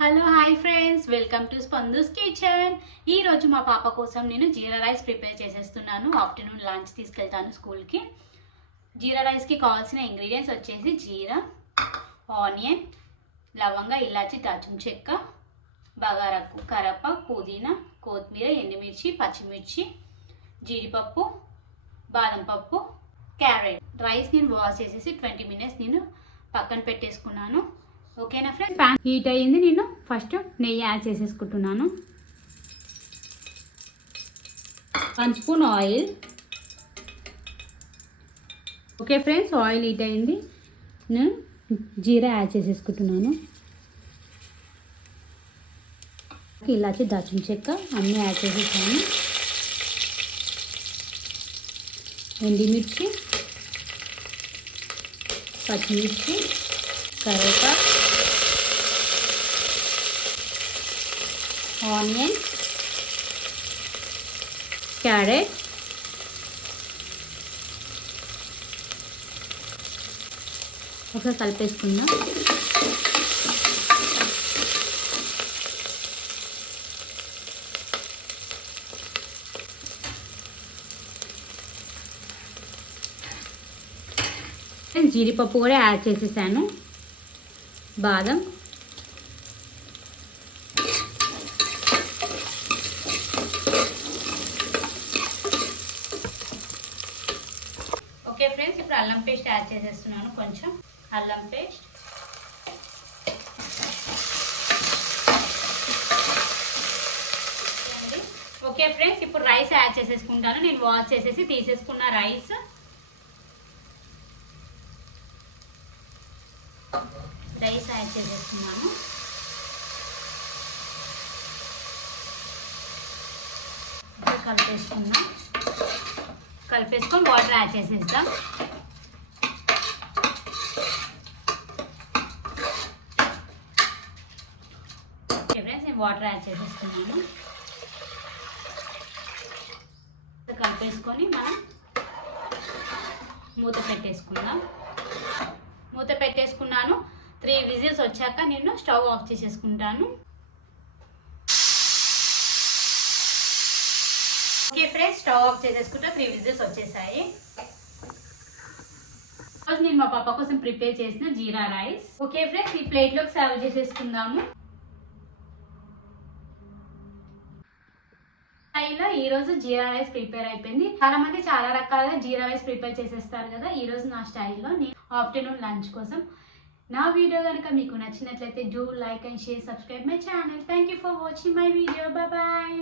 Hello hi friends, welcome to Spandu's kitchen. ఈరోజు మా పాప కోసం నేను జీరా రైస్ ప్రిపేర్ చేసేస్తున్నాను. ఆఫ్టర్నూన్ లంచ్ తీసుకెళ్తాను స్కూల్కి. జీరా రైస్కి కావాల్సిన ఇంగ్రీడియంట్స్ వచ్చేసి జీరా, ఆనియన్, లవంగ, ఇలాచి, దాల్చిన చెక్క, బగారాకు, కరపాకు, పుదీనా, కొత్తిమీర, ఎండుమిర్చి, పచ్చిమిర్చి, జీడిపప్పు, బాదం పప్పు, క్యారెట్. రైస్ నేను వాష్ చేసేసి 20 minutes నేను పక్కన పెట్టేసుకున్నాను. ఓకేనా ఫ్రెండ్స్, ప్యాన్ హీట్ అయ్యింది. నేను ఫస్ట్ నెయ్యి యాడ్ చేసేసుకుంటున్నాను. 1 spoon oil. Okay friends, oil heat అయింది. నేను జీరా యాడ్ చేసేసుకుంటున్నాను. ఇలాచి, దాల్చిన చెక్క అన్నీ యాడ్ చేసేసాను. ఎండుమిర్చి, పచ్చిమిర్చి, కరివేపాకు, ఆనియన్, క్యారెట్, ఒకసారి కలిపేసుకుందాం. జీడిపప్పు కూడా యాడ్ చేసేసాను. బాదం, ఓకే ఫ్రెండ్స్, ఇప్పుడు అల్లం పేస్ట్ యాడ్ చేసేస్తున్నాను. కొంచెం అల్లం పేస్ట్, ఓకే ఫ్రెండ్స్, ఇప్పుడు రైస్ యాడ్ చేసేసుకుంటాను. నేను వాష్ చేసేసి తీసేసుకున్న రైస్ యాడ్ చేసేస్తున్నాను. కలిపేసుకొని వాటర్ యాడ్ చేసేద్దాం. ఓకే ఫ్రెండ్స్, నేను వాటర్ యాడ్ చేసేస్తున్నాను. కలిపేసుకొని మనం మూత పెట్టేసుకున్నాను. 3 విజిల్స్ వచ్చాక నేను స్టవ్ ఆఫ్ చేసేసుకుంటాను. ఓకే ఫ్రెండ్స్, స్టవ్ ఆఫ్ చేసేసుకుంటా. 3 విజిల్స్ వచ్చేసాయి. నేను మా పాప కోసం ప్రిపేర్ చేసిన జీరా రైస్. ఓకే ఫ్రెండ్స్, ఈ ప్లేట్లోకి సర్వ్ చేసేసుకుందాము. స్టైల్లో ఈ రోజు జీరా రైస్ ప్రిపేర్ అయిపోయింది. చాలా మంది చాలా రకాలుగా జీరా రైస్ ప్రిపేర్ చేసేస్తారు కదా. ఈ రోజు నా స్టైల్లో నేను ఆఫ్టర్నూన్ లంచ్ కోసం. నా వీడియో కనుక మీకు నచ్చినట్లయితే do like and share, subscribe my channel. Thank you for watching my video. Bye bye.